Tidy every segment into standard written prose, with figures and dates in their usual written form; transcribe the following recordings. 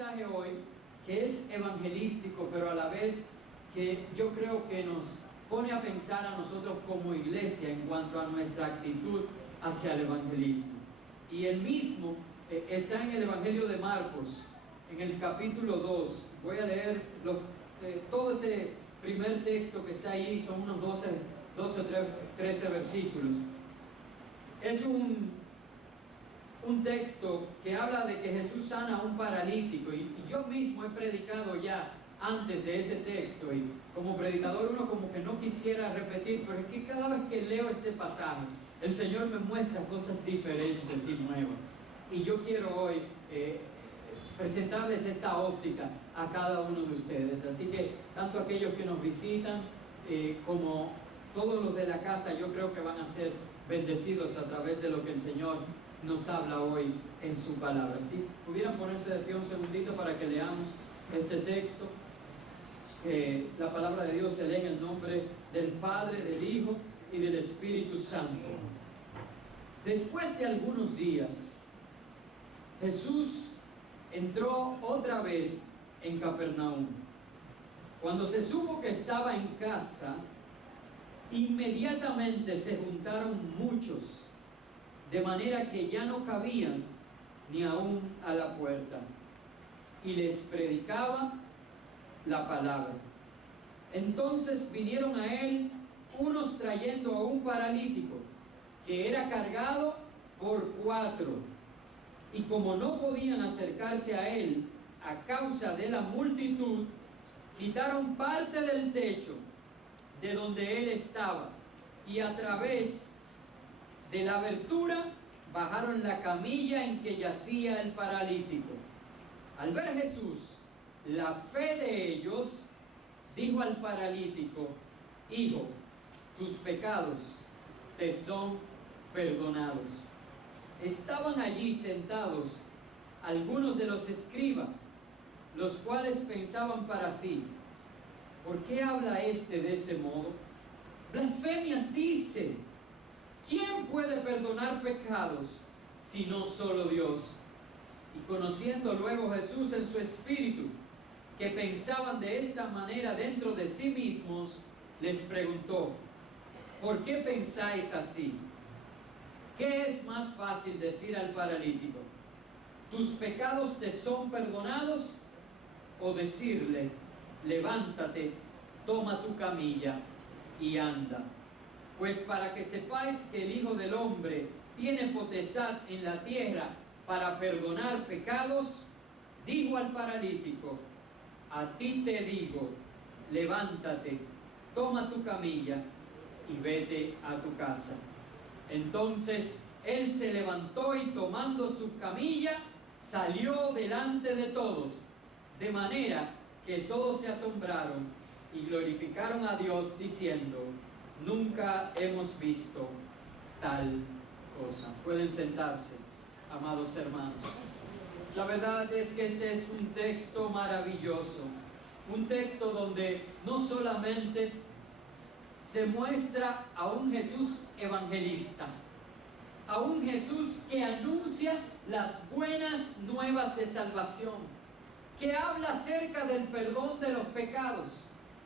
mensaje hoy que es evangelístico, pero a la vez que yo creo que nos pone a pensar a nosotros como iglesia en cuanto a nuestra actitud hacia el evangelismo. Y el mismo está en el Evangelio de Marcos, en el capítulo 2. Voy a leer todo ese primer texto que está ahí, son unos 12 o 13 versículos. Es un texto que habla de que Jesús sana a un paralítico, y yo mismo he predicado ya antes de ese texto, y como predicador uno como que no quisiera repetir, pero es que cada vez que leo este pasaje el Señor me muestra cosas diferentes y nuevas, y yo quiero hoy presentarles esta óptica a cada uno de ustedes. Así que tanto aquellos que nos visitan como todos los de la casa, yo creo que van a ser bendecidos a través de lo que el Señor nos habla hoy en su palabra. Si pudieran ponerse de pie un segundito para que leamos este texto, que la palabra de Dios se lee en el nombre del Padre, del Hijo y del Espíritu Santo. Después de algunos días, Jesús entró otra vez en Capernaum. Cuando se supo que estaba en casa, inmediatamente se juntaron muchos, de manera que ya no cabían ni aún a la puerta, y les predicaba la palabra. Entonces vinieron a él unos trayendo a un paralítico que era cargado por 4, y como no podían acercarse a él a causa de la multitud, quitaron parte del techo de donde él estaba, y a través de la abertura bajaron la camilla en que yacía el paralítico. Al ver Jesús la fe de ellos, dijo al paralítico: hijo, tus pecados te son perdonados. Estaban allí sentados algunos de los escribas, los cuales pensaban para sí: ¿por qué habla este de ese modo? Blasfemias dice. ¿Quién puede perdonar pecados sino solo Dios? Y conociendo luego Jesús en su espíritu que pensaban de esta manera dentro de sí mismos, les preguntó: ¿por qué pensáis así? ¿Qué es más fácil decir al paralítico: tus pecados te son perdonados? O decirle: levántate, toma tu camilla y anda. Pues para que sepáis que el Hijo del Hombre tiene potestad en la tierra para perdonar pecados, dijo al paralítico: a ti te digo, levántate, toma tu camilla y vete a tu casa. Entonces él se levantó y tomando su camilla salió delante de todos, de manera que todos se asombraron y glorificaron a Dios diciendo: nunca hemos visto tal cosa. Pueden sentarse, amados hermanos. La verdad es que este es un texto maravilloso, un texto donde no solamente se muestra a un Jesús evangelista, a un Jesús que anuncia las buenas nuevas de salvación, que habla acerca del perdón de los pecados,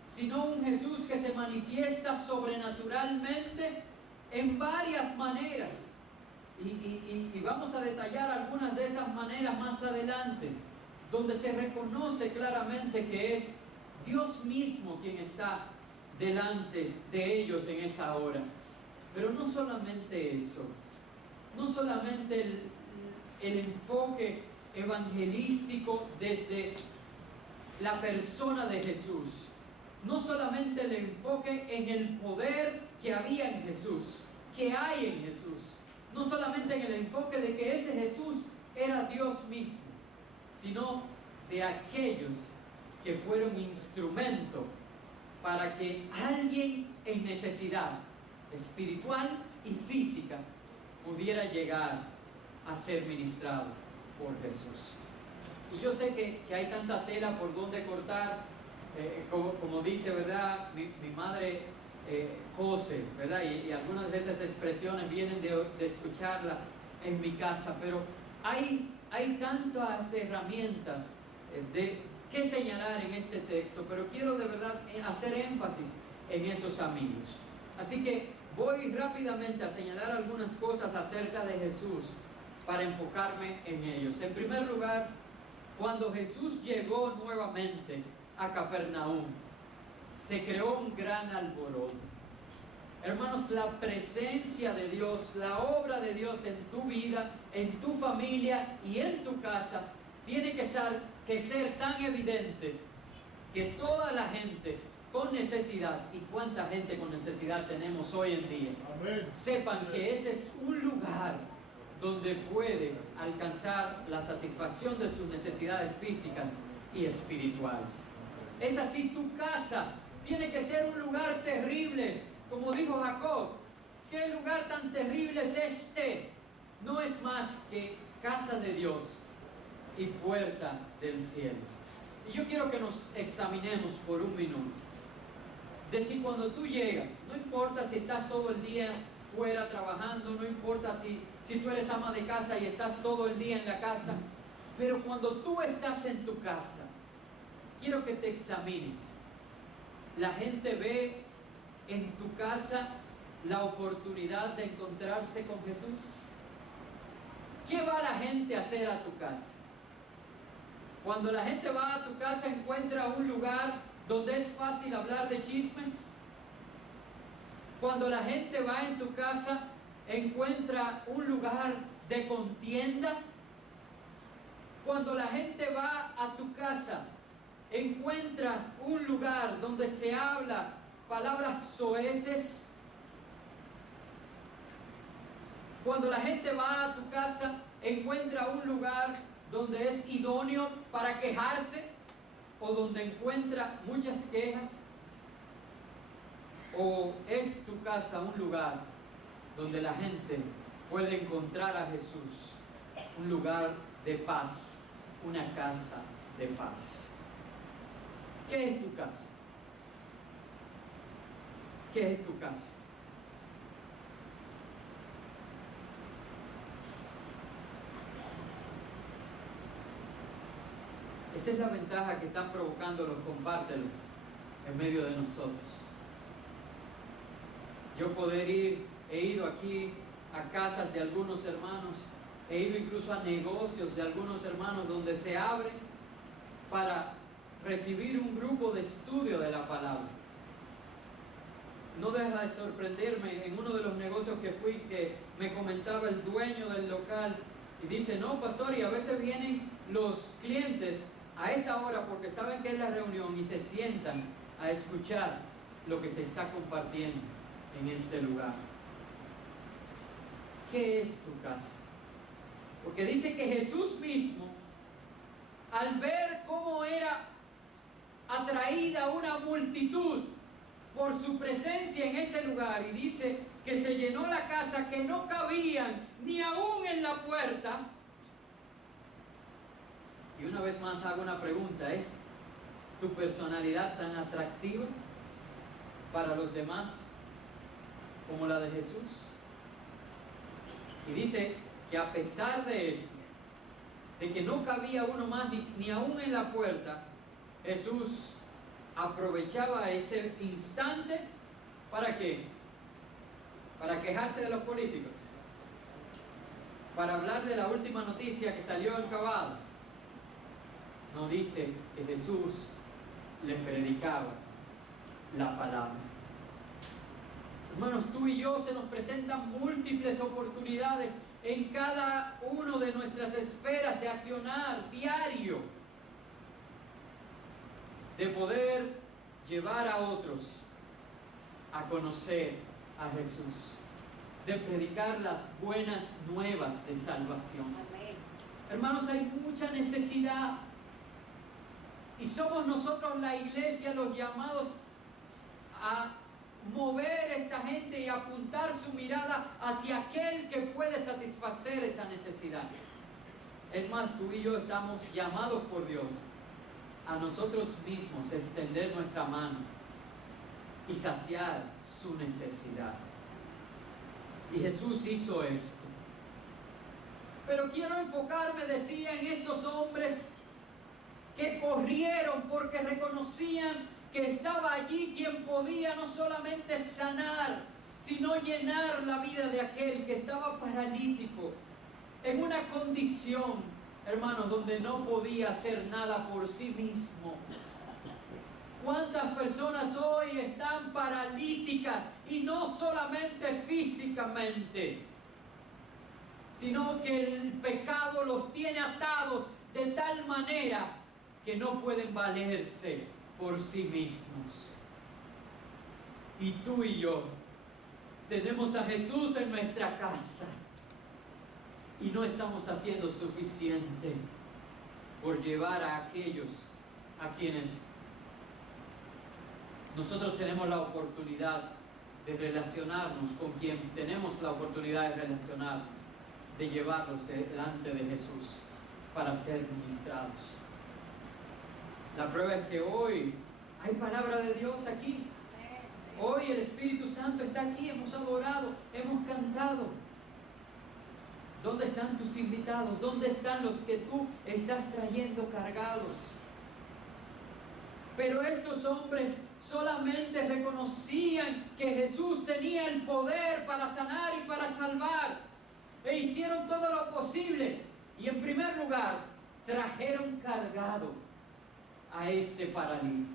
sino un Jesús que se manifiesta sobrenaturalmente en varias maneras. Y vamos a detallar algunas de esas maneras más adelante, donde se reconoce claramente que es Dios mismo quien está delante de ellos en esa hora. Pero no solamente eso, no solamente el enfoque evangelístico desde la persona de Jesús, no solamente el enfoque en el poder que había en Jesús, que hay en Jesús, no solamente en el enfoque de que ese Jesús era Dios mismo, sino de aquellos que fueron instrumento para que alguien en necesidad espiritual y física pudiera llegar a ser ministrado por Jesús. Y yo sé que hay tanta tela por donde cortar, como dice, ¿verdad? Mi madre José, ¿verdad? Y algunas de esas expresiones vienen de escucharla en mi casa, pero hay tantas herramientas de qué señalar en este texto, pero quiero de verdad hacer énfasis en esos amigos. Así que voy rápidamente a señalar algunas cosas acerca de Jesús para enfocarme en ellos. En primer lugar, cuando Jesús llegó nuevamente a Capernaum, se creó un gran alboroto. Hermanos, la presencia de Dios, la obra de Dios en tu vida, en tu familia y en tu casa tiene que ser tan evidente que toda la gente con necesidad, y cuánta gente con necesidad tenemos hoy en día, amén, sepan que ese es un lugar donde puede alcanzar la satisfacción de sus necesidades físicas y espirituales. Es así, tu casa tiene que ser un lugar terrible, como dijo Jacob. ¿Qué lugar tan terrible es este? No es más que casa de Dios y puerta del cielo. Y yo quiero que nos examinemos por un minuto de si cuando tú llegas, no importa si estás todo el día fuera trabajando, no importa si tú eres ama de casa y estás todo el día en la casa, pero cuando tú estás en tu casa, quiero que te examines. La gente ve en tu casa la oportunidad de encontrarse con Jesús. ¿Qué va la gente a hacer a tu casa? Cuando la gente va a tu casa, encuentra un lugar donde es fácil hablar de chismes. Cuando la gente va en tu casa, encuentra un lugar de contienda. Cuando la gente va a tu casa, encuentra un lugar donde se habla palabras soeces. Cuando la gente va a tu casa, encuentra un lugar donde es idóneo para quejarse, o donde encuentra muchas quejas. ¿O es tu casa un lugar donde la gente puede encontrar a Jesús? Un lugar de paz, una casa de paz. ¿Qué es tu casa? ¿Qué es tu casa? Esa es la ventaja que están provocando los compártelos en medio de nosotros. Yo he ido aquí a casas de algunos hermanos, he ido incluso a negocios de algunos hermanos donde se abren para recibir un grupo de estudio de la palabra. No deja de sorprenderme en uno de los negocios que fui, que me comentaba el dueño del local y dice: no, pastor, y a veces vienen los clientes a esta hora porque saben que es la reunión y se sientan a escuchar lo que se está compartiendo en este lugar. ¿Qué es tu casa? Porque dice que Jesús mismo, al ver cómo era atraída una multitud por su presencia en ese lugar, y dice que se llenó la casa, que no cabían ni aún en la puerta. Y una vez más hago una pregunta: ¿es tu personalidad tan atractiva para los demás como la de Jesús? Y dice que a pesar de eso, de que no cabía uno más ni aún en la puerta, Jesús aprovechaba ese instante. ¿Para qué? Para quejarse de los políticos, para hablar de la última noticia que salió en Cabal. No, dice que Jesús le predicaba la palabra. Hermanos, tú y yo se nos presentan múltiples oportunidades en cada una de nuestras esferas de accionar diario, de poder llevar a otros a conocer a Jesús, de predicar las buenas nuevas de salvación. Amén. Hermanos, hay mucha necesidad y somos nosotros, la iglesia, los llamados a mover a esta gente y apuntar su mirada hacia aquel que puede satisfacer esa necesidad. Es más, tú y yo estamos llamados por Dios a nosotros mismos extender nuestra mano y saciar su necesidad. Y Jesús hizo esto. Pero quiero enfocarme, decía, en estos hombres que corrieron porque reconocían que estaba allí quien podía no solamente sanar, sino llenar la vida de aquel que estaba paralítico, en una condición, hermanos, donde no podía hacer nada por sí mismo. ¿Cuántas personas hoy están paralíticas y no solamente físicamente, sino que el pecado los tiene atados de tal manera que no pueden valerse por sí mismos? Y tú y yo tenemos a Jesús en nuestra casa y no estamos haciendo suficiente por llevar a aquellos a quienes nosotros tenemos la oportunidad de relacionarnos, con quien tenemos la oportunidad de relacionarnos, de llevarlos delante de Jesús para ser ministrados. La prueba es que hoy hay palabra de Dios aquí. Hoy el Espíritu Santo está aquí, hemos adorado, hemos cantado. ¿Dónde están tus invitados? ¿Dónde están los que tú estás trayendo cargados? Pero estos hombres solamente reconocían que Jesús tenía el poder para sanar y para salvar, e hicieron todo lo posible. Y en primer lugar, trajeron cargado a este paralítico.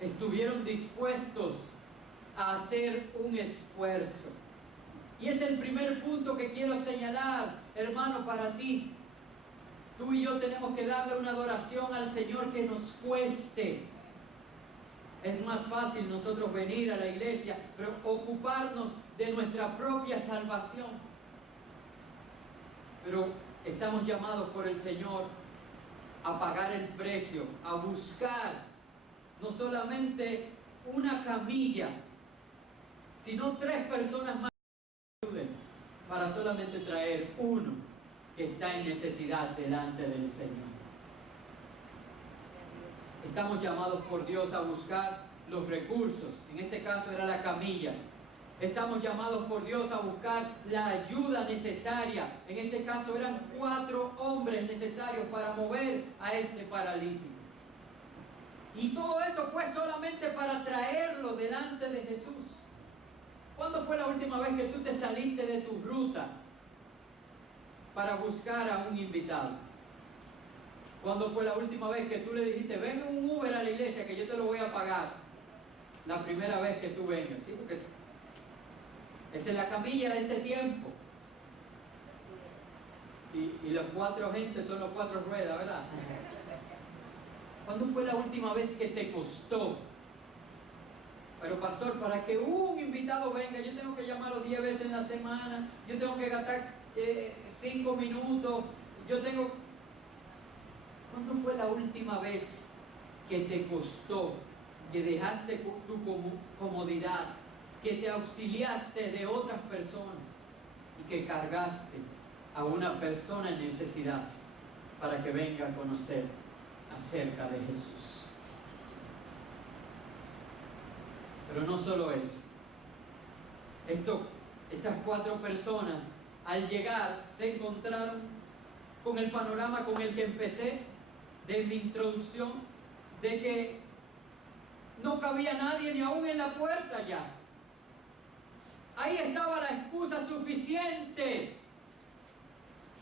Estuvieron dispuestos a hacer un esfuerzo. Y es el primer punto que quiero señalar, hermano, para ti. Tú y yo tenemos que darle una adoración al Señor que nos cueste. Es más fácil nosotros venir a la iglesia, pero ocuparnos de nuestra propia salvación. Pero estamos llamados por el Señor a pagar el precio, a buscar no solamente una camilla, sino 3 personas más que ayuden para solamente traer uno que está en necesidad delante del Señor. Estamos llamados por Dios a buscar los recursos. En este caso era la camilla. Estamos llamados por Dios a buscar la ayuda necesaria. En este caso eran 4 hombres necesarios para mover a este paralítico. Y todo eso fue solamente para traerlo delante de Jesús. ¿Cuándo fue la última vez que tú te saliste de tu ruta para buscar a un invitado? ¿Cuándo fue la última vez que tú le dijiste, ven en un Uber a la iglesia que yo te lo voy a pagar? La primera vez que tú vengas, ¿sí? Porque esa es la camilla de este tiempo. Y los 4 gentes son los 4 ruedas, ¿verdad? ¿Cuándo fue la última vez que te costó? Pero pastor, para que un invitado venga, yo tengo que llamarlo 10 veces en la semana, yo tengo que gastar 5 minutos, yo tengo... ¿Cuándo fue la última vez que te costó, que dejaste tu comodidad, que te auxiliaste de otras personas y que cargaste a una persona en necesidad para que venga a conocer acerca de Jesús? Pero no solo eso. Estas 4 personas, al llegar, se encontraron con el panorama con el que empecé de mi introducción, de que no cabía nadie ni aún en la puerta ya. Ahí estaba la excusa suficiente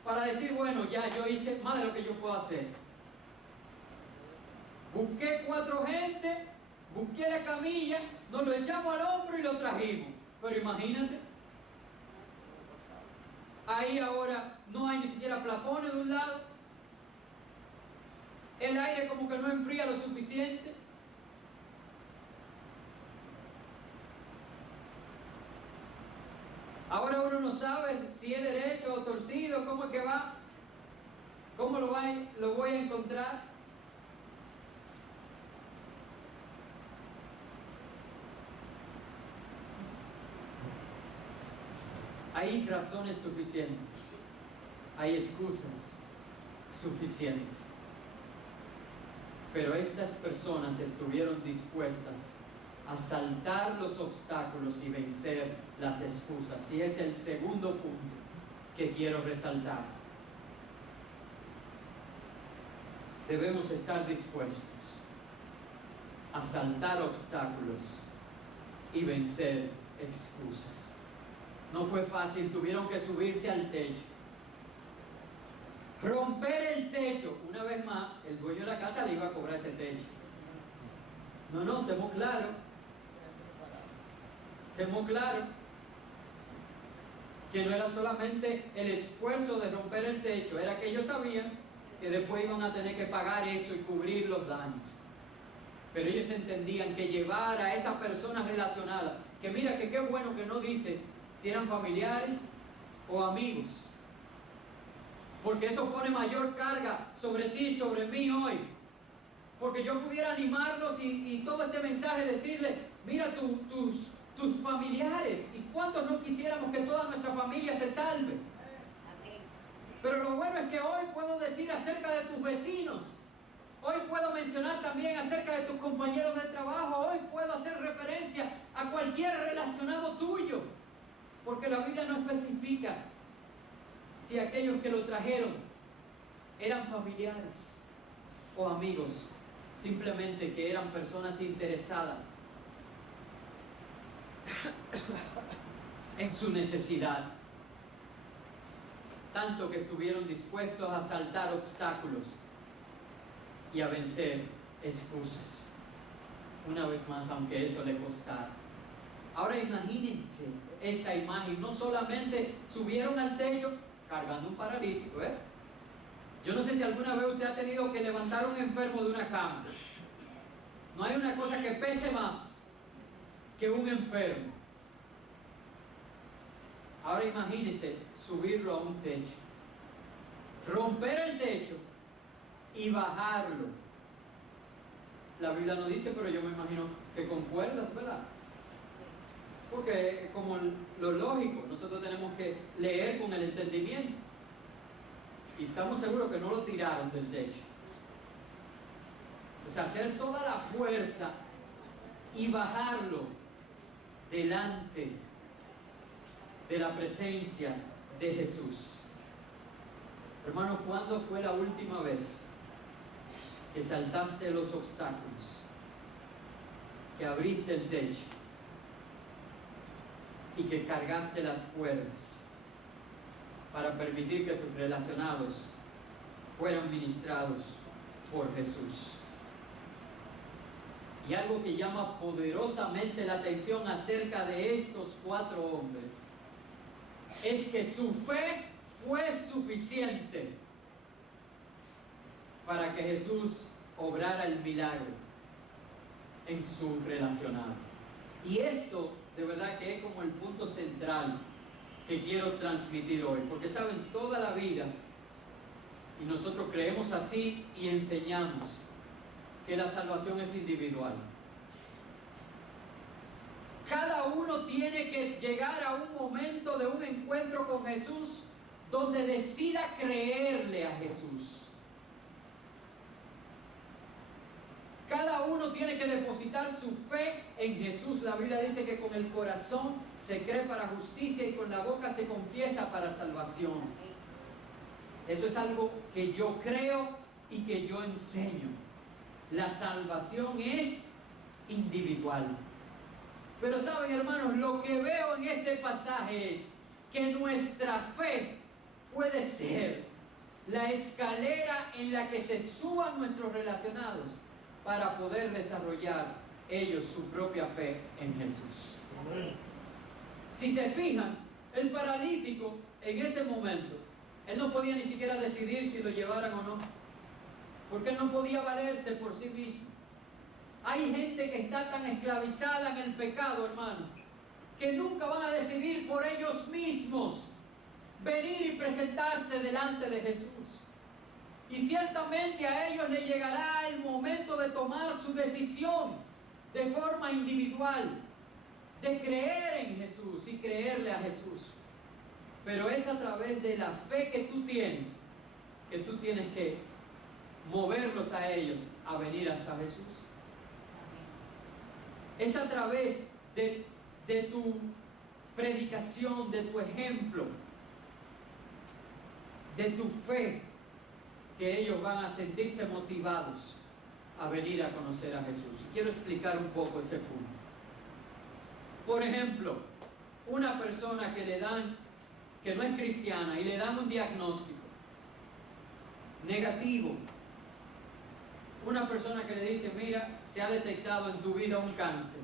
para decir, bueno, ya yo hice más de lo que yo puedo hacer. Busqué 4 gente, busqué la camilla, nos lo echamos al hombro y lo trajimos. Pero imagínate, ahí ahora no hay ni siquiera plafones de un lado, el aire como que no enfría lo suficiente. Ahora uno no sabe si es derecho o torcido, cómo es que va, cómo lo voy a encontrar. Hay razones suficientes, hay excusas suficientes. Pero estas personas estuvieron dispuestas a saltar los obstáculos y vencer las excusas. Y es el segundo punto que quiero resaltar. debemos estar dispuestos a saltar obstáculos y vencer excusas. No fue fácil, tuvieron que subirse al techo, romper el techo. Una vez más, el dueño de la casa le iba a cobrar ese techo. No, estemos claros. Estemos claros que no era solamente el esfuerzo de romper el techo, era que ellos sabían que después iban a tener que pagar eso y cubrir los daños. Pero ellos entendían que llevar a esas personas relacionadas, que mira que qué bueno que no dice si eran familiares o amigos, porque eso pone mayor carga sobre ti y sobre mí hoy. Porque yo pudiera animarlos y todo este mensaje decirles, mira tus familiares, y cuántos no quisiéramos que toda nuestra familia se salve. Pero lo bueno es que hoy puedo decir acerca de tus vecinos, hoy puedo mencionar también acerca de tus compañeros de trabajo, hoy puedo hacer referencia a cualquier relacionado tuyo, porque la Biblia no especifica si aquellos que lo trajeron eran familiares o amigos, simplemente que eran personas interesadas en su necesidad, tanto que estuvieron dispuestos a saltar obstáculos y a vencer excusas, una vez más, aunque eso le costara. Ahora imagínense esta imagen, no solamente subieron al techo cargando un paralítico, Yo no sé si alguna vez usted ha tenido que levantar a un enfermo de una cama. No hay una cosa que pese más que un enfermo. Ahora imagínese subirlo a un techo, romper el techo y bajarlo. La Biblia no dice, pero yo me imagino que con cuerdas, ¿verdad? Porque como lo lógico, nosotros tenemos que leer con el entendimiento. Y estamos seguros que no lo tiraron del techo. O sea, hacer toda la fuerza y bajarlo delante de la presencia de Jesús. Hermano, ¿cuándo fue la última vez que saltaste los obstáculos, que abriste el techo y que cargaste las cuerdas para permitir que tus relacionados fueran ministrados por Jesús? Y algo que llama poderosamente la atención acerca de estos 4 hombres es que su fe fue suficiente para que Jesús obrara el milagro en su relacionado. Y esto de verdad que es como el punto central que quiero transmitir hoy, porque saben, toda la vida, y nosotros creemos así y enseñamos que la salvación es individual. Cada uno tiene que llegar a un momento de un encuentro con Jesús donde decida creerle a Jesús. Cada uno tiene que depositar su fe en Jesús. La Biblia dice que con el corazón se cree para justicia y con la boca se confiesa para salvación. Eso es algo que yo creo y que yo enseño. La salvación es individual. Pero saben, hermanos, lo que veo en este pasaje es que nuestra fe puede ser la escalera en la que se suban nuestros relacionados para poder desarrollar ellos su propia fe en Jesús. Si se fijan, el paralítico en ese momento, él no podía ni siquiera decidir si lo llevaran o no, porque él no podía valerse por sí mismo. Hay gente que está tan esclavizada en el pecado, hermano, que nunca van a decidir por ellos mismos venir y presentarse delante de Jesús. Y ciertamente a ellos les llegará el momento de tomar su decisión de forma individual, de creer en Jesús y creerle a Jesús. Pero es a través de la fe que tú tienes que moverlos a ellos a venir hasta Jesús. Es a través de tu predicación, de tu ejemplo, de tu fe, que ellos van a sentirse motivados a venir a conocer a Jesús. Y quiero explicar un poco ese punto. Por ejemplo, una persona que no es cristiana y le dan un diagnóstico negativo. Una persona que le dice, mira, se ha detectado en tu vida un cáncer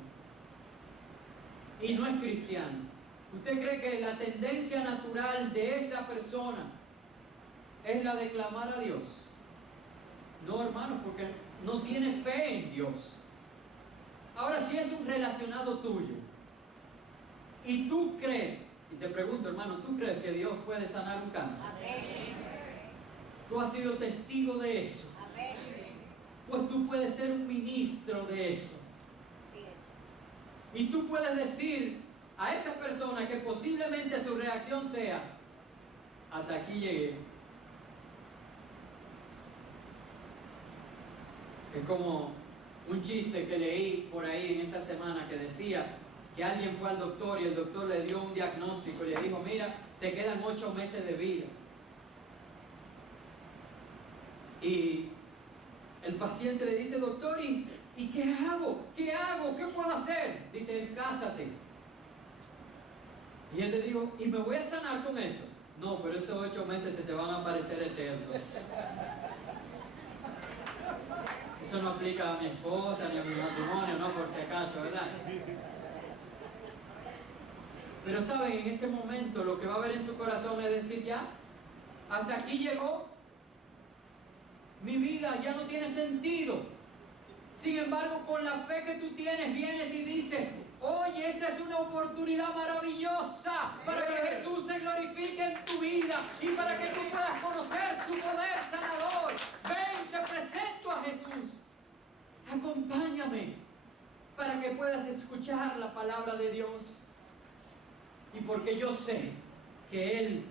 y no es cristiano. ¿Usted cree que la tendencia natural de esa persona es la de clamar a Dios? No, hermanos, porque no tiene fe en Dios. Ahora, si es un relacionado tuyo y tú crees, y te pregunto, hermano, ¿tú crees que Dios puede sanar un cáncer? Amén. Tú has sido testigo de eso. Amén. Pues tú puedes ser un ministro de eso. Y tú puedes decir a esa persona que posiblemente su reacción sea, hasta aquí llegué. Es como un chiste que leí por ahí en esta semana que decía que alguien fue al doctor y el doctor le dio un diagnóstico y le dijo, mira, te quedan 8 meses de vida. Y el paciente le dice, doctor, ¿y qué hago? ¿Qué hago? ¿Qué puedo hacer? Dice él, cásate. Y él le dijo, ¿y me voy a sanar con eso? No, pero esos 8 meses se te van a parecer eternos. Eso no aplica a mi esposa ni a mi matrimonio, no, por si acaso, ¿verdad? Pero saben, en ese momento lo que va a haber en su corazón es decir, ya, hasta aquí llegó. Mi vida ya no tiene sentido. Sin embargo, con la fe que tú tienes, vienes y dices, oye, esta es una oportunidad maravillosa para que Jesús se glorifique en tu vida y para que tú puedas conocer su poder sanador. Ven, te presento a Jesús. Acompáñame para que puedas escuchar la palabra de Dios. Y porque yo sé que Él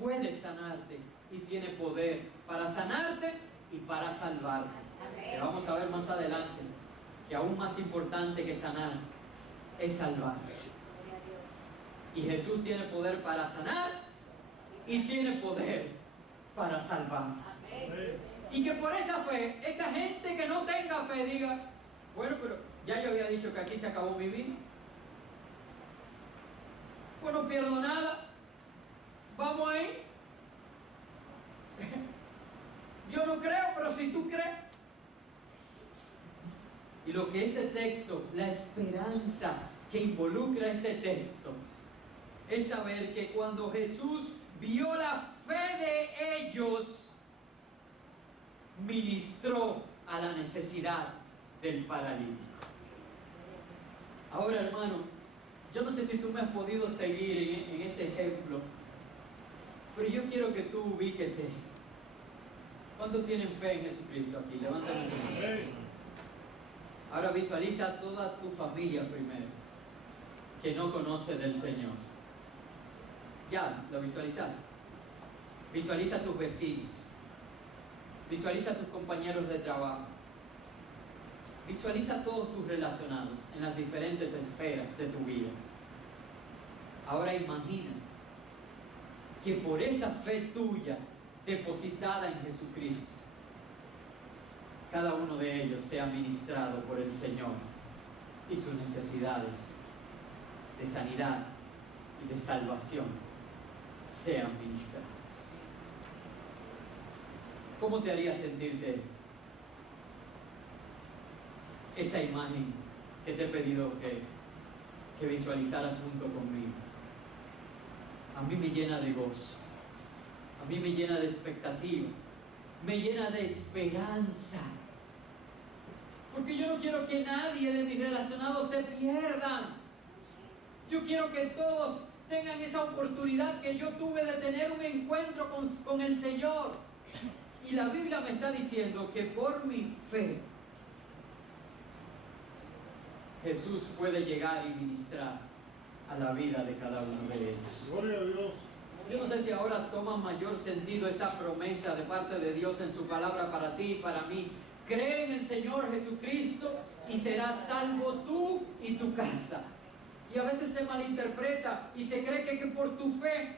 puede sanarte y tiene poder para sanarte y para salvarte. Que vamos a ver más adelante que aún más importante que sanar es salvar. Y Jesús tiene poder para sanar y tiene poder para salvar. Y que por esa fe, esa gente que no tenga fe diga, bueno, pero ya yo había dicho que aquí se acabó mi vida. Pues no pierdo nada. Vamos ahí. Yo no creo, pero si tú crees. Y lo que este texto, la esperanza que involucra este texto, es saber que cuando Jesús vio la fe de ellos, ministró a la necesidad del paralítico. Ahora, hermano, yo no sé si tú me has podido seguir en este ejemplo, pero yo quiero que tú ubiques esto. ¿Cuántos tienen fe en Jesucristo aquí? Levántame su mano. Ahora visualiza a toda tu familia primero, que no conoce del Señor. Ya, lo visualizaste. Visualiza a tus vecinos. Visualiza a tus compañeros de trabajo. Visualiza a todos tus relacionados en las diferentes esferas de tu vida. Ahora imagínate que por esa fe tuya depositada en Jesucristo, cada uno de ellos sea ministrado por el Señor y sus necesidades de sanidad y de salvación sean ministradas. ¿Cómo te haría sentirte esa imagen que te he pedido que visualizaras junto conmigo? A mí me llena de gozo, a mí me llena de expectativa, me llena de esperanza. Porque yo no quiero que nadie de mis relacionados se pierdan. Yo quiero que todos tengan esa oportunidad que yo tuve de tener un encuentro con el Señor. Y la Biblia me está diciendo que por mi fe Jesús puede llegar y ministrar a la vida de cada uno de ellos. Gloria a Dios. Yo no sé si ahora toma mayor sentido esa promesa de parte de Dios en su palabra para ti y para mí. Cree en el Señor Jesucristo y serás salvo tú y tu casa. Y a veces se malinterpreta y se cree que por tu fe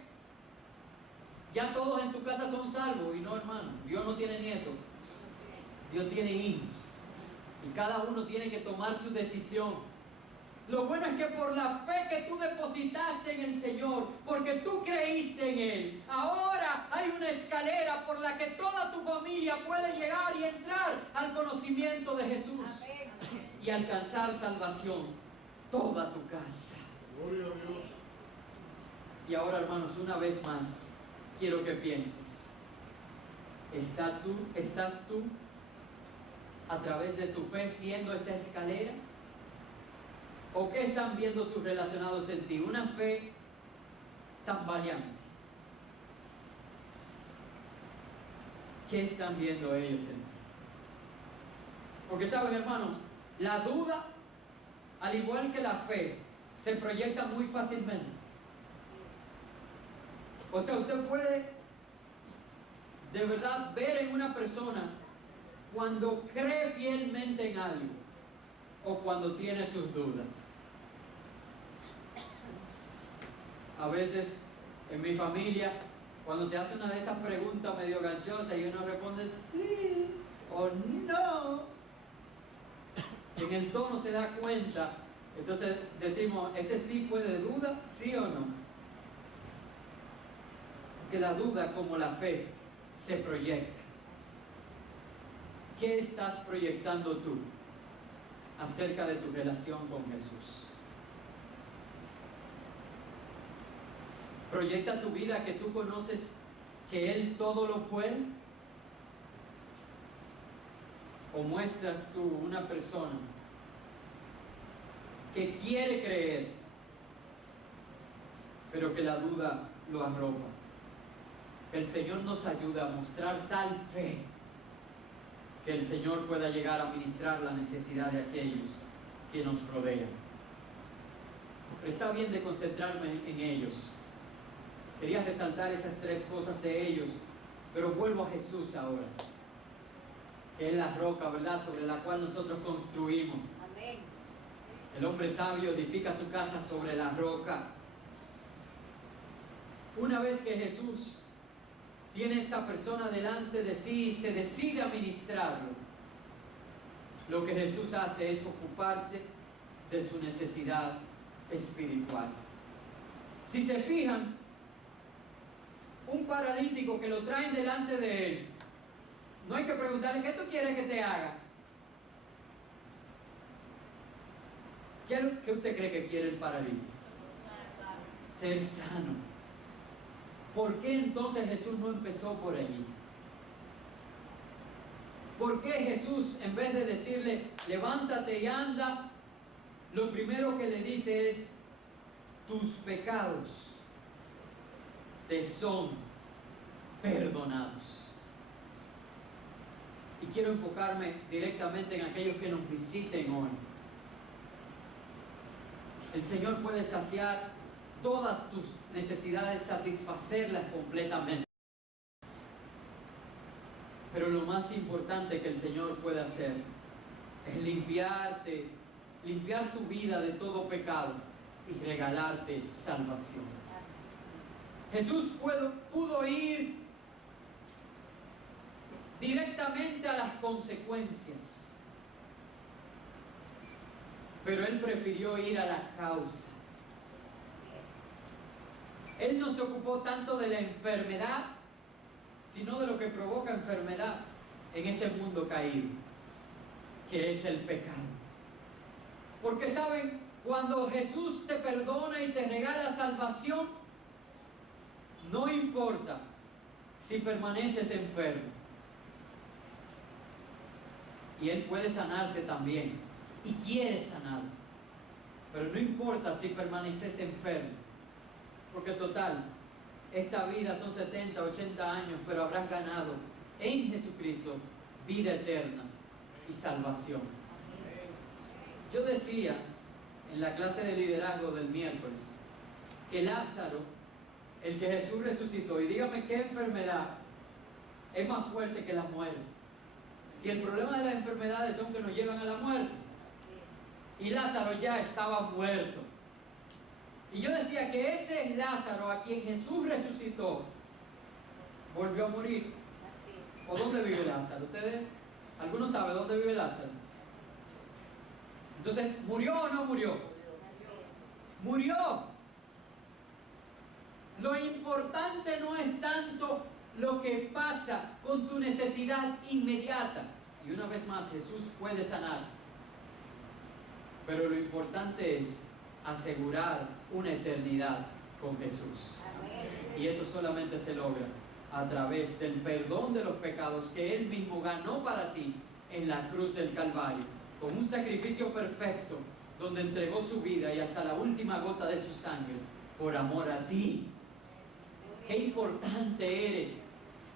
Ya todos en tu casa son salvos. Y no, hermano, Dios no tiene nietos, Dios tiene hijos. Y cada uno tiene que tomar su decisión. Lo bueno es que por la fe que tú depositaste en el Señor, porque tú creíste en Él, ahora hay una escalera por la que toda tu familia puede llegar y entrar al conocimiento de Jesús. Amén. Y alcanzar salvación, toda tu casa. Gloria a Dios. Y ahora, hermanos, una vez más, quiero que pienses, ¿estás tú a través de tu fe siendo esa escalera? ¿O qué están viendo tus relacionados en ti? Una fe tambaleante. ¿Qué están viendo ellos en ti? Porque saben, hermanos, la duda, al igual que la fe, se proyecta muy fácilmente. O sea, usted puede de verdad ver en una persona cuando cree fielmente en algo o cuando tiene sus dudas. A veces en mi familia, cuando se hace una de esas preguntas medio ganchosas y uno responde sí o no, en el tono se da cuenta. Entonces decimos, ¿ese sí fue de duda? ¿Sí o no? Que la duda, como la fe, se proyecta. ¿Qué estás proyectando tú acerca de tu relación con Jesús? ¿Proyecta tu vida que tú conoces que Él todo lo puede? ¿O muestras tú una persona que quiere creer, pero que la duda lo arropa? Que el Señor nos ayude a mostrar tal fe que el Señor pueda llegar a ministrar la necesidad de aquellos que nos rodean. Pero está bien de concentrarme en ellos. Quería resaltar esas tres cosas de ellos, pero vuelvo a Jesús ahora, que es la roca, ¿verdad?, sobre la cual nosotros construimos. Amén. El hombre sabio edifica su casa sobre la roca. Una vez que Jesús tiene esta persona delante de sí y se decide a ministrarlo, lo que Jesús hace es ocuparse de su necesidad espiritual. Si se fijan, un paralítico que lo traen delante de él, no hay que preguntarle, ¿qué tú quieres que te haga? ¿Qué usted cree que quiere el paralítico? Ser sano. ¿Por qué entonces Jesús no empezó por allí? ¿Por qué Jesús, en vez de decirle, levántate y anda, lo primero que le dice es, tus pecados te son perdonados? Y quiero enfocarme directamente en aquellos que nos visiten hoy. El Señor puede saciar todas tus necesidades, satisfacerlas completamente. Pero lo más importante que el Señor puede hacer es limpiar tu vida de todo pecado y regalarte salvación. Jesús pudo ir directamente a las consecuencias, pero Él prefirió ir a la causa. Él no se ocupó tanto de la enfermedad, sino de lo que provoca enfermedad en este mundo caído, que es el pecado. Porque saben, cuando Jesús te perdona y te regala salvación, no importa si permaneces enfermo. Y Él puede sanarte también, y quiere sanarte. Pero no importa si permaneces enfermo, porque total, esta vida son 70, 80 años, pero habrás ganado en Jesucristo vida eterna y salvación. Yo decía en la clase de liderazgo del miércoles que Lázaro, el que Jesús resucitó, y dígame qué enfermedad es más fuerte que la muerte. Si el problema de las enfermedades son que nos llevan a la muerte, y Lázaro ya estaba muerto. Y yo decía que ese Lázaro a quien Jesús resucitó volvió a morir. ¿O dónde vive Lázaro? ¿Ustedes? ¿Alguno sabe dónde vive Lázaro? Entonces, ¿murió o no murió? Murió. Lo importante no es tanto lo que pasa con tu necesidad inmediata. Y una vez más, Jesús puede sanar. Pero lo importante es asegurar una eternidad con Jesús. Y eso solamente se logra a través del perdón de los pecados que Él mismo ganó para ti en la cruz del Calvario, con un sacrificio perfecto, donde entregó su vida y hasta la última gota de su sangre por amor a ti. ¡Qué importante eres!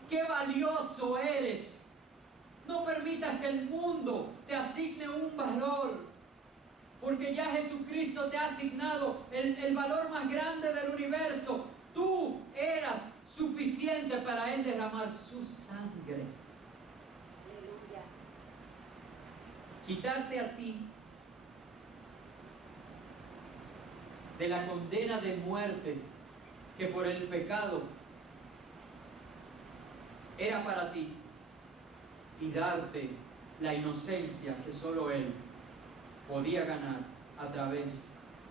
¡Qué valioso eres! No permitas que el mundo te asigne un valor, porque ya Jesucristo te ha asignado el valor más grande del universo. Tú eras suficiente para Él derramar su sangre. Aleluya. Quitarte a ti de la condena de muerte que por el pecado era para ti, y darte la inocencia que solo Él podía ganar a través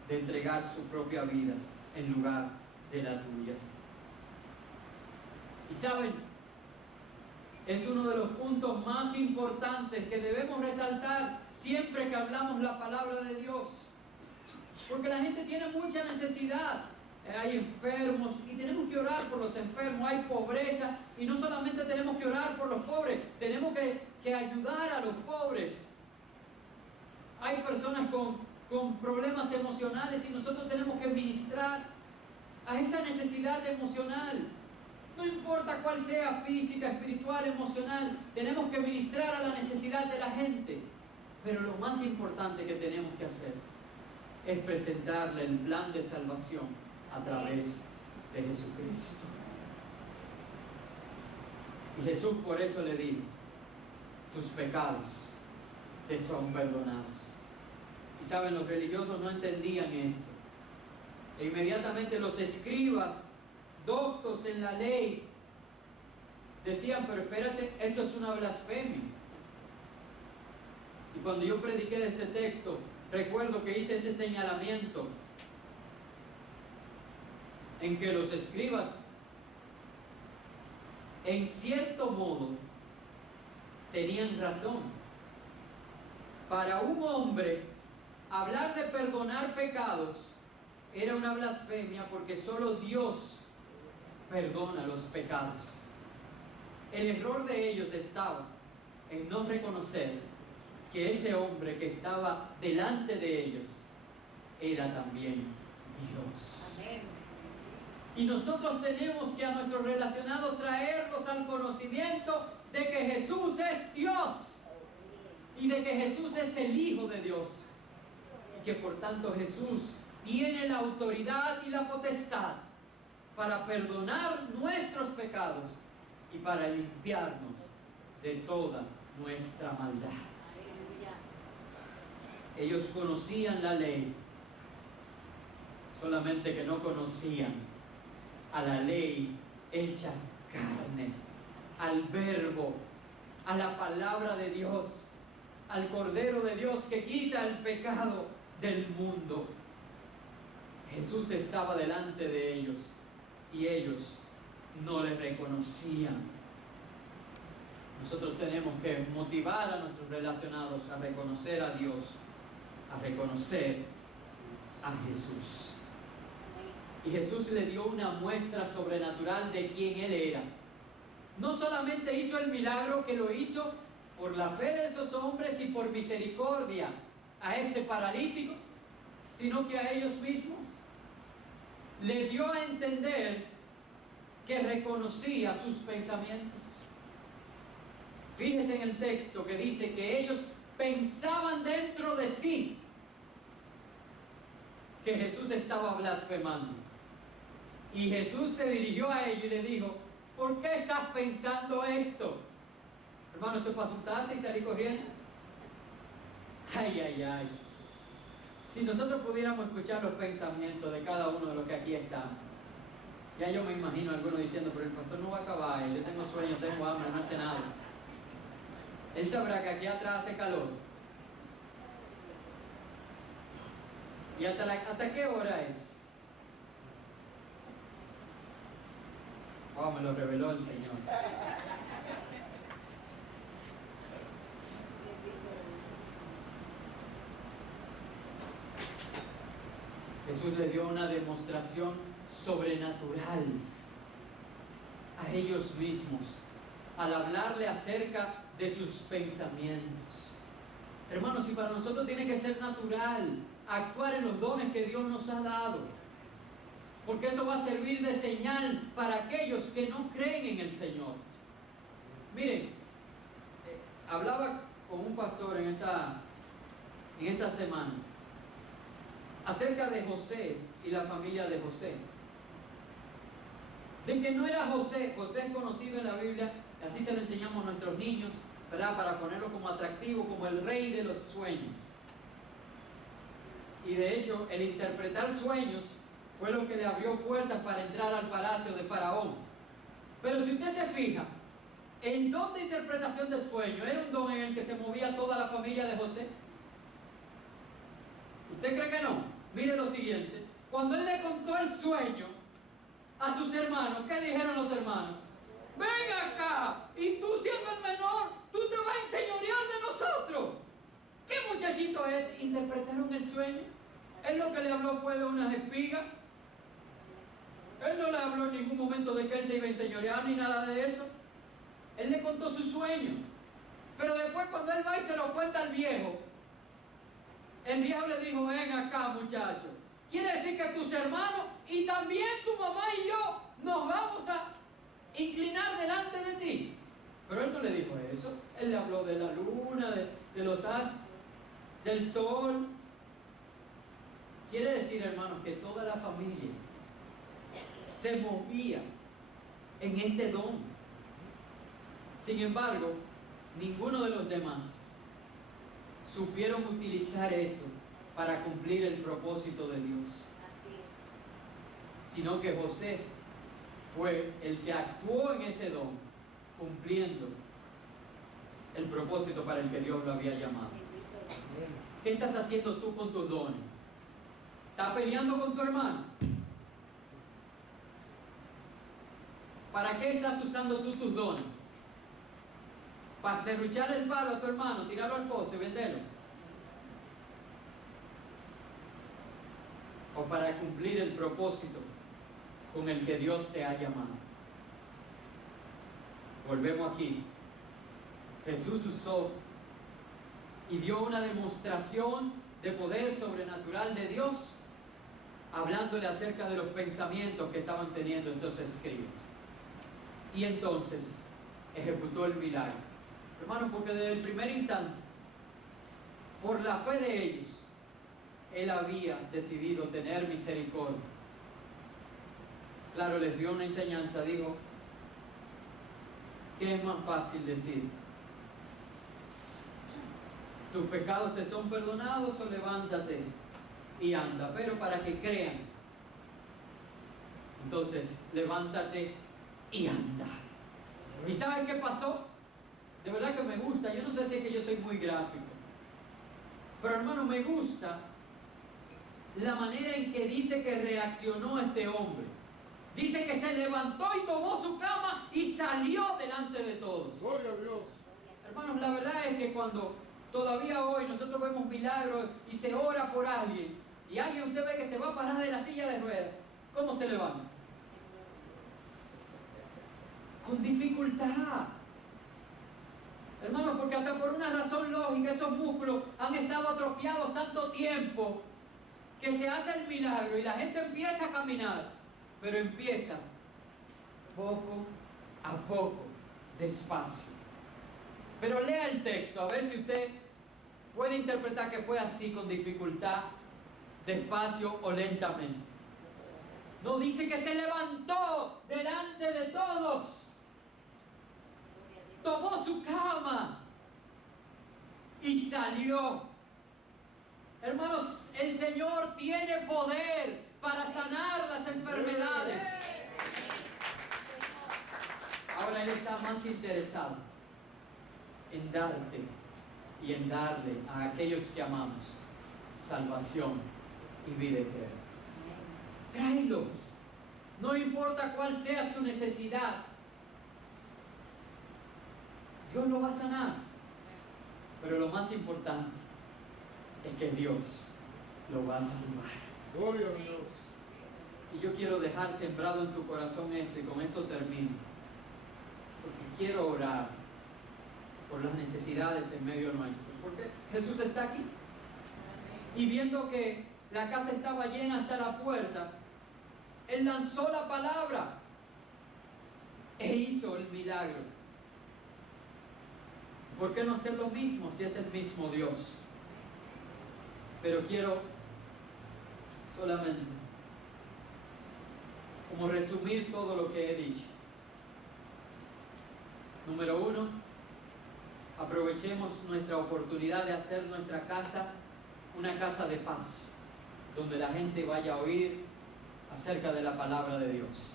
de entregar su propia vida en lugar de la tuya. Y saben, es uno de los puntos más importantes que debemos resaltar siempre que hablamos la palabra de Dios, porque la gente tiene mucha necesidad. Hay enfermos y tenemos que orar por los enfermos, hay pobreza y no solamente tenemos que orar por los pobres, tenemos que ayudar a los pobres. Hay personas con problemas emocionales y nosotros tenemos que ministrar a esa necesidad emocional. No importa cuál sea, física, espiritual, emocional, tenemos que ministrar a la necesidad de la gente. Pero lo más importante que tenemos que hacer es presentarle el plan de salvación a través de Jesucristo. Y Jesús por eso le dijo: tus pecados te son perdonados. Y saben, los religiosos no entendían esto. E inmediatamente los escribas, doctos en la ley, decían: pero espérate, esto es una blasfemia. Y cuando yo prediqué de este texto, recuerdo que hice ese señalamiento en que los escribas, en cierto modo, tenían razón. Para un hombre, hablar de perdonar pecados era una blasfemia, porque solo Dios perdona los pecados. El error de ellos estaba en no reconocer que ese hombre que estaba delante de ellos era también Dios. Amén. Y nosotros tenemos que a nuestros relacionados traerlos al conocimiento de que Jesús es Dios y de que Jesús es el Hijo de Dios, y que por tanto Jesús tiene la autoridad y la potestad para perdonar nuestros pecados y para limpiarnos de toda nuestra maldad. Ellos conocían la ley, solamente que no conocían a la ley hecha carne, al Verbo, a la palabra de Dios, al Cordero de Dios que quita el pecado del mundo. Jesús estaba delante de ellos y ellos no le reconocían. Nosotros tenemos que motivar a nuestros relacionados a reconocer a Dios, a reconocer a Jesús. Y Jesús le dio una muestra sobrenatural de quién Él era. No solamente hizo el milagro, que lo hizo por la fe de esos hombres y por misericordia a este paralítico, sino que a ellos mismos. Le dio a entender que reconocía sus pensamientos. Fíjese en el texto que dice que ellos pensaban dentro de sí que Jesús estaba blasfemando. Y Jesús se dirigió a ellos y le dijo: ¿por qué estás pensando esto? Hermano, se pasó su taza y salí corriendo. Ay, ay, ay. Si nosotros pudiéramos escuchar los pensamientos de cada uno de los que aquí están. Ya yo me imagino a algunos diciendo, pero el pastor no va a acabar, yo tengo sueño, tengo hambre, no hace nada. Él sabrá que aquí atrás hace calor. ¿Y hasta qué hora es? Oh, me lo reveló el Señor. Jesús le dio una demostración sobrenatural a ellos mismos al hablarle acerca de sus pensamientos. Hermanos, y para nosotros tiene que ser natural actuar en los dones que Dios nos ha dado, porque eso va a servir de señal para aquellos que no creen en el Señor. Miren, hablaba con un pastor en esta semana acerca de José y la familia de José. De que no era José es conocido en la Biblia, así se le enseñamos a nuestros niños, ¿verdad? Para ponerlo como atractivo, como el rey de los sueños. Y de hecho, el interpretar sueños fue lo que le abrió puertas para entrar al palacio de Faraón. Pero si usted se fija, el don de interpretación de sueños era un don en el que se movía toda la familia de José. ¿Usted cree que no? Mire lo siguiente. Cuando él le contó el sueño a sus hermanos, ¿qué dijeron los hermanos? Ven acá, y tú siendo el menor, tú te vas a enseñorear de nosotros. ¿Qué muchachito es? ¿Interpretaron el sueño? Él lo que le habló fue de unas espigas. Él no le habló en ningún momento de que él se iba a enseñorear ni nada de eso. Él le contó su sueño. Pero después cuando él va y se lo cuenta al viejo, el viejo le dijo, ven acá muchacho. Quiere decir que tus hermanos y también tu mamá y yo nos vamos a inclinar delante de ti. Pero él no le dijo eso. Él le habló de la luna, de los astros, del sol. Quiere decir, hermanos, que toda la familia se movía en este don. Sin embargo, ninguno de los demás supieron utilizar eso para cumplir el propósito de Dios. Sino que José fue el que actuó en ese don, cumpliendo el propósito para el que Dios lo había llamado. ¿Qué estás haciendo tú con tus dones? ¿Estás peleando con tu hermano? ¿Para qué estás usando tú tus dones? ¿Para serruchar el palo a tu hermano, tirarlo al pozo y venderlo? ¿O para cumplir el propósito con el que Dios te ha llamado? Volvemos aquí. Jesús usó y dio una demostración de poder sobrenatural de Dios, hablándole acerca de los pensamientos que estaban teniendo estos escribas. Y entonces ejecutó el milagro. Hermanos, porque desde el primer instante, por la fe de ellos, Él había decidido tener misericordia. Claro, les dio una enseñanza, dijo, ¿qué es más fácil decir? ¿Tus pecados te son perdonados o levántate y anda? Pero para que crean. Entonces, levántate y anda. ¿Y sabes qué pasó? De verdad que me gusta. Yo no sé si es que yo soy muy gráfico, pero hermano, me gusta la manera en que dice que reaccionó este hombre. Dice que se levantó y tomó su cama y salió delante de todos. Gloria a Dios. Hermanos, la verdad es que cuando todavía hoy nosotros vemos milagros y se ora por alguien, y alguien usted ve que se va a parar de la silla de ruedas, ¿cómo se levanta? Con dificultad. Hermanos, porque hasta por una razón lógica esos músculos han estado atrofiados tanto tiempo que se hace el milagro y la gente empieza a caminar, pero empieza poco a poco, despacio. Pero lea el texto, a ver si usted puede interpretar que fue así, con dificultad, despacio o lentamente. No, dice que se levantó delante de todos. Tomó su cama y salió. Hermanos, el Señor tiene poder para sanar las enfermedades. Ahora Él está más interesado en darte y en darle a aquellos que amamos salvación y vida eterna. Tráelo. No importa cuál sea su necesidad. Dios lo va a sanar. Pero lo más importante es que Dios lo va a salvar. Gloria a Dios. Y yo quiero dejar sembrado en tu corazón esto, y con esto termino. Porque quiero orar por las necesidades en medio nuestro. Porque Jesús está aquí. Y viendo que la casa estaba llena hasta la puerta, Él lanzó la palabra e hizo el milagro. ¿Por qué no hacer lo mismo si es el mismo Dios? Pero quiero solamente como resumir todo lo que he dicho. Número 1, aprovechemos nuestra oportunidad de hacer nuestra casa una casa de paz, donde la gente vaya a oír acerca de la palabra de Dios.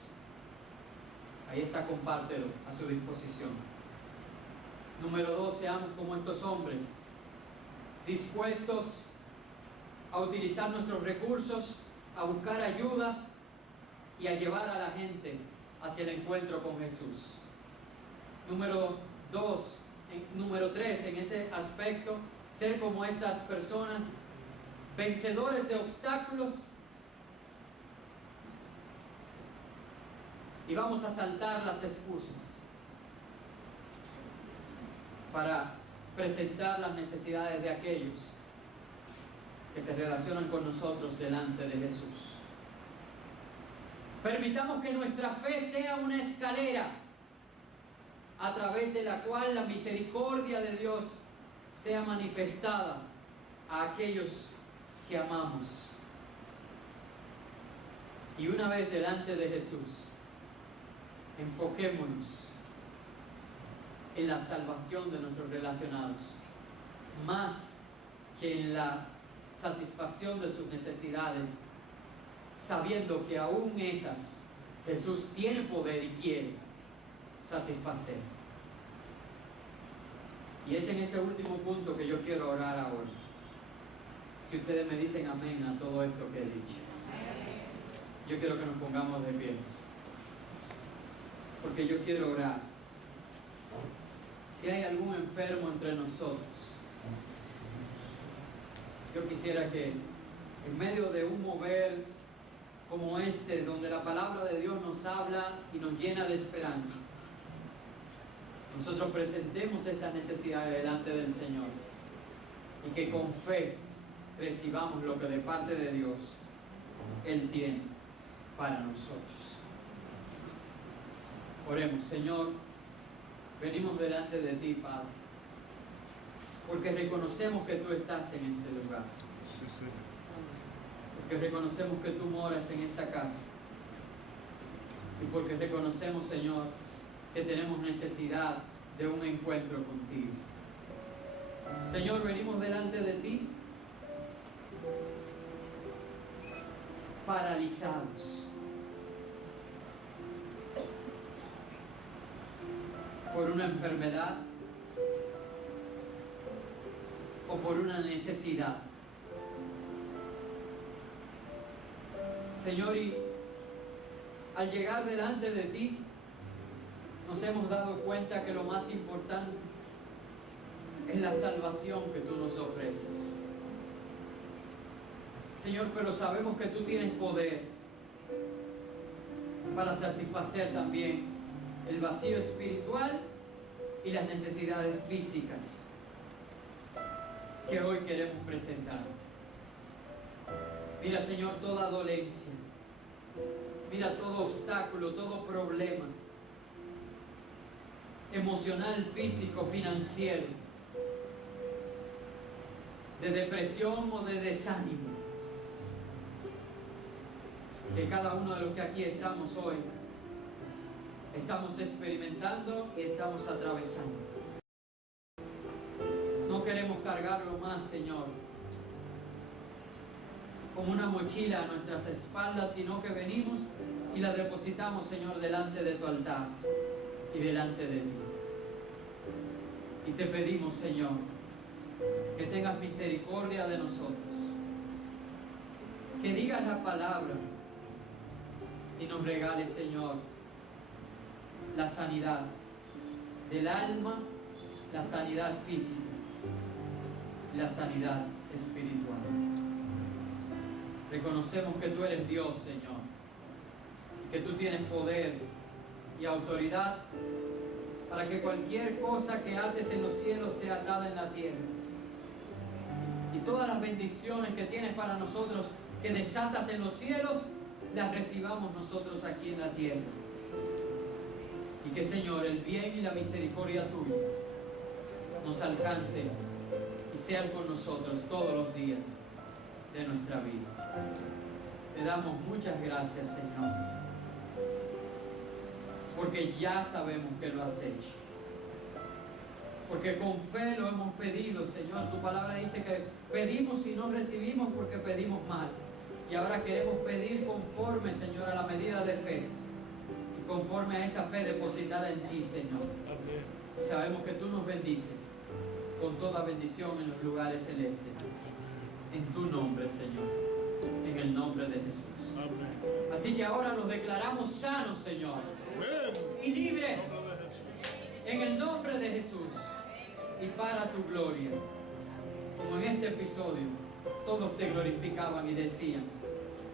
Ahí está, compártelo a su disposición. Número 2, seamos como estos hombres, dispuestos a utilizar nuestros recursos, a buscar ayuda y a llevar a la gente hacia el encuentro con Jesús. Número 3, en ese aspecto, ser como estas personas, vencedores de obstáculos, y vamos a saltar las excusas para presentar las necesidades de aquellos que se relacionan con nosotros delante de Jesús. Permitamos que nuestra fe sea una escalera a través de la cual la misericordia de Dios sea manifestada a aquellos que amamos. Y una vez delante de Jesús, enfoquémonos en la salvación de nuestros relacionados, más que en la satisfacción de sus necesidades, sabiendo que aún esas Jesús tiene poder y quiere satisfacer. Y es en ese último punto que yo quiero orar ahora. Si ustedes me dicen amén a todo esto que he dicho, yo quiero que nos pongamos de pie, porque yo quiero orar. Si hay algún enfermo entre nosotros, yo quisiera que en medio de un mover como este, donde la palabra de Dios nos habla y nos llena de esperanza, nosotros presentemos estas necesidades delante del Señor y que con fe recibamos lo que de parte de Dios Él tiene para nosotros. Oremos. Señor, venimos delante de ti, Padre, porque reconocemos que tú estás en este lugar, porque reconocemos que tú moras en esta casa, y porque reconocemos, Señor, que tenemos necesidad de un encuentro contigo. Señor, venimos delante de ti paralizados por una enfermedad o por una necesidad. Señor, y al llegar delante de ti, nos hemos dado cuenta que lo más importante es la salvación que tú nos ofreces. Señor, pero sabemos que tú tienes poder para satisfacer también el vacío espiritual y las necesidades físicas que hoy queremos presentarte. Mira, Señor, toda dolencia, mira todo obstáculo, todo problema emocional, físico, financiero, de depresión o de desánimo, que cada uno de los que aquí estamos hoy estamos experimentando y estamos atravesando. No queremos cargarlo más, Señor, como una mochila a nuestras espaldas, sino que venimos y la depositamos, Señor, delante de tu altar. y delante de ti. Y te pedimos, Señor, que tengas misericordia de nosotros, que digas la palabra y nos regales, Señor, la sanidad del alma, la sanidad física y la sanidad espiritual. Reconocemos que tú eres Dios, Señor, que tú tienes poder y autoridad para que cualquier cosa que ates en los cielos sea atada en la tierra. Y todas las bendiciones que tienes para nosotros, que desatas en los cielos, las recibamos nosotros aquí en la tierra. Y que, Señor, el bien y la misericordia tuya nos alcance y sean con nosotros todos los días de nuestra vida. Te damos muchas gracias, Señor, porque ya sabemos que lo has hecho. Porque con fe lo hemos pedido, Señor. Tu palabra dice que pedimos y no recibimos porque pedimos mal. Y ahora queremos pedir conforme, Señor, a la medida de fe. Y conforme a esa fe depositada en ti, Señor. Y sabemos que tú nos bendices con toda bendición en los lugares celestes. En tu nombre, Señor. En el nombre de Jesús. Así que ahora nos declaramos sanos, Señor. Y libres. En el nombre de Jesús. Y para tu gloria. Como en este episodio, todos te glorificaban y decían: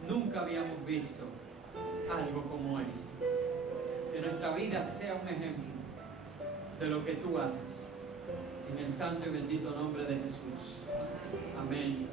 nunca habíamos visto algo como esto. Que nuestra vida sea un ejemplo de lo que tú haces. En el santo y bendito nombre de Jesús. Amén.